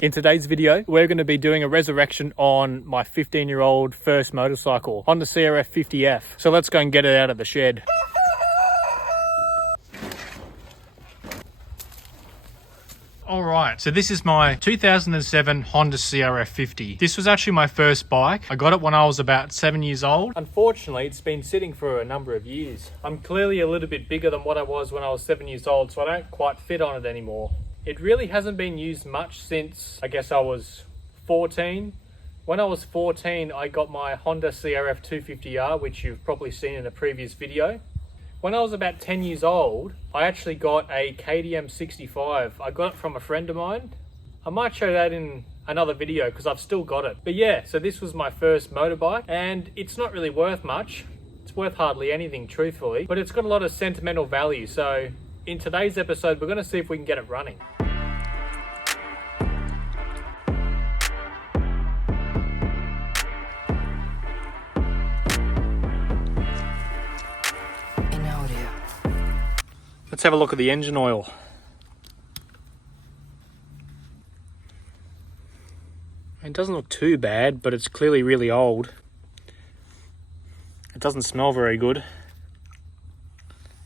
In today's video, we're going to be doing a resurrection on my 15-year-old first motorcycle, Honda CRF 50F. So let's go and get it out of the shed. All right, so this is my 2007 Honda CRF 50. This was actually my first bike. I got it when I was about 7 years old. Unfortunately, it's been sitting for a number of years. I'm clearly a little bit bigger than what I was when I was 7 years old, so I don't quite fit on it anymore. It really hasn't been used much since, I guess I was 14. When I was 14, I got my Honda CRF 250R, which you've probably seen in a previous video. When I was about 10 years old, I actually got a KTM 65. I got it from a friend of mine. I might show that in another video because I've still got it. But yeah, so this was my first motorbike and it's not really worth much. It's worth hardly anything, truthfully, but it's got a lot of sentimental value. So in today's episode, we're going to see if we can get it running. Let's have a look at the engine oil. It doesn't look too bad, but it's clearly really old. It doesn't smell very good.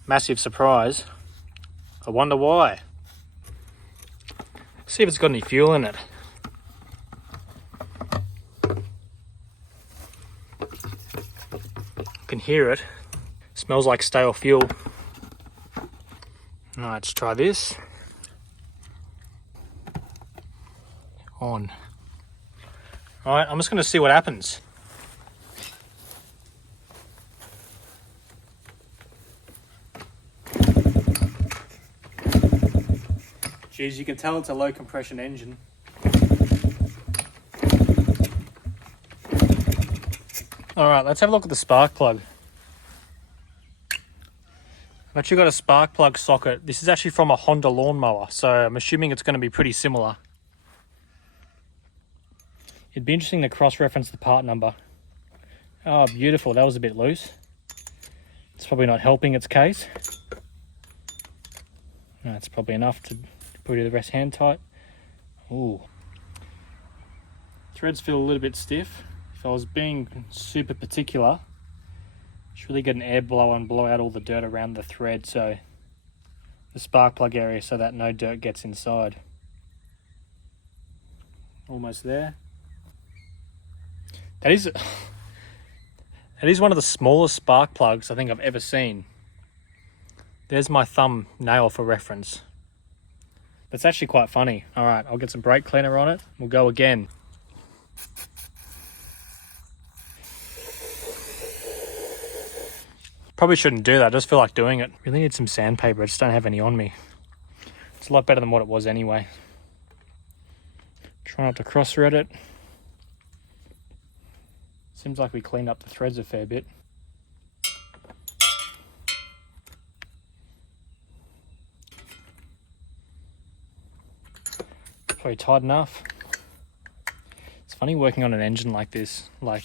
Massive surprise. I wonder why. See if it's got any fuel in it. I can hear it. Smells like stale fuel. Alright, let's try this. On. Alright, I'm just going to see what happens. Geez, you can tell it's a low compression engine. Alright, let's have a look at the spark plug. I've actually got a spark plug socket. This is actually from a Honda lawnmower, so I'm assuming it's going to be pretty similar. It'd be interesting to cross-reference the part number. Oh, beautiful. That was a bit loose. It's probably not helping its case. No, it's probably enough to put the rest hand tight. Ooh. Threads feel a little bit stiff. If I was being super particular, should really get an air blower and blow out all the dirt around the thread, so the spark plug area, so that no dirt gets inside. Almost there. That is one of the smallest spark plugs I think I've ever seen. There's my thumb nail for reference. That's actually quite funny. All right, I'll get some brake cleaner on it. We'll go again. Probably shouldn't do that. I just feel like doing it. Really need some sandpaper. I just don't have any on me. It's a lot better than what it was anyway. Try not to cross-thread it. Seems like we cleaned up the threads a fair bit. Probably tight enough. It's funny working on an engine like this. Like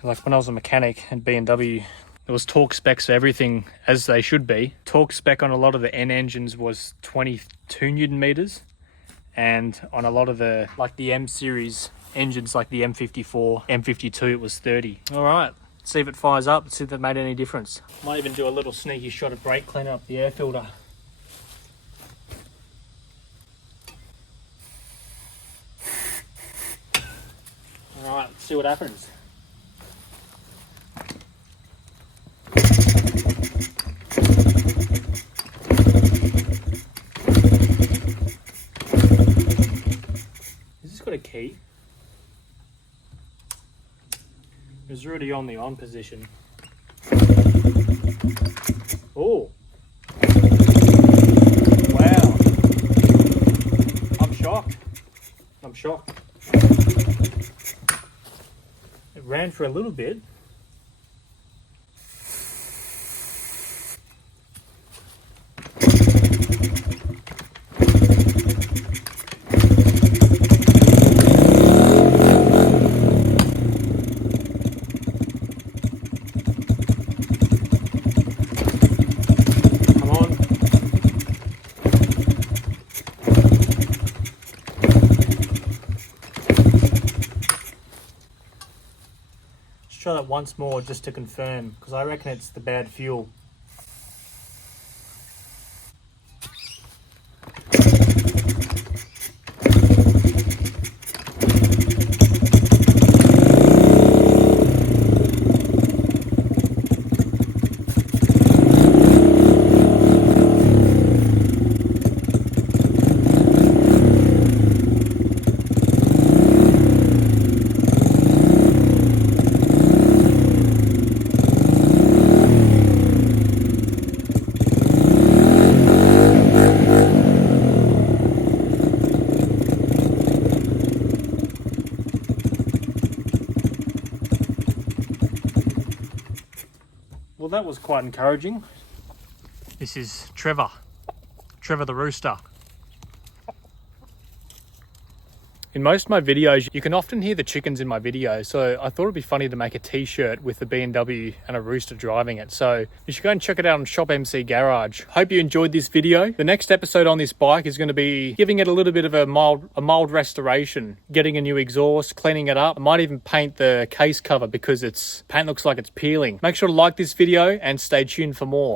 when I was a mechanic at B&W, there was torque specs for everything as they should be. Torque spec on a lot of the N engines was 22 Newton meters. And on a lot of the, like the M series engines, like the M54, M52, it was 30. All right, let's see if it fires up. Let's see if that made any difference. Might even do a little sneaky shot of brake cleaner up the air filter. All right, let's see what happens. Got a key. It was already on the on position. Oh, wow, I'm shocked. It ran for a little bit. try that once more just to confirm, because I reckon it's the bad fuel. Well, that was quite encouraging. This is Trevor the rooster. In most of my videos, you can often hear the chickens in my videos, so I thought it'd be funny to make a t-shirt with the BMW and a rooster driving it. So you should go and check it out on Shop MC Garage. Hope you enjoyed this video. The next episode on this bike is going to be giving it a little bit of a mild restoration, getting a new exhaust, cleaning it up. I might even paint the case cover because its paint looks like it's peeling. Make sure to like this video and stay tuned for more.